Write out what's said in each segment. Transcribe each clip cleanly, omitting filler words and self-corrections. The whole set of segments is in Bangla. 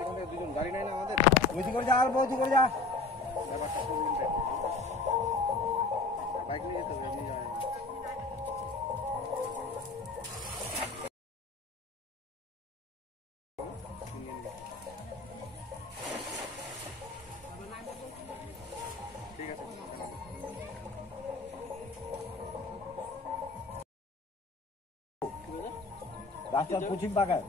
এখানে দুজন গাড়ি নাই না আমাদের বইতি করে যা আর বইতি করে যা বাইক নিয়ে যেতে হবে এমনি যাওয়া ঠিক আছে রাস্তার পশ্চিম পাকায়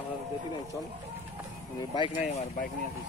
আমরা দেখি না চল বাইক নাই আমার বাইক নিয়ে আসিস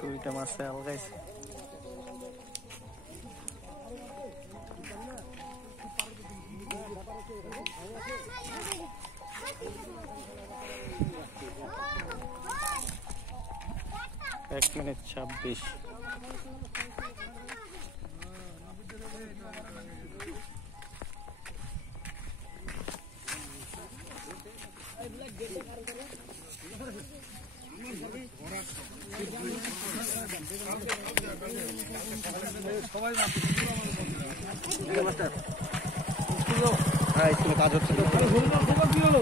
দুইটা মাছে আলগাইছে এক মিনিট 26 হ্যাঁ স্কুলে কাজ হচ্ছে তো কি হলো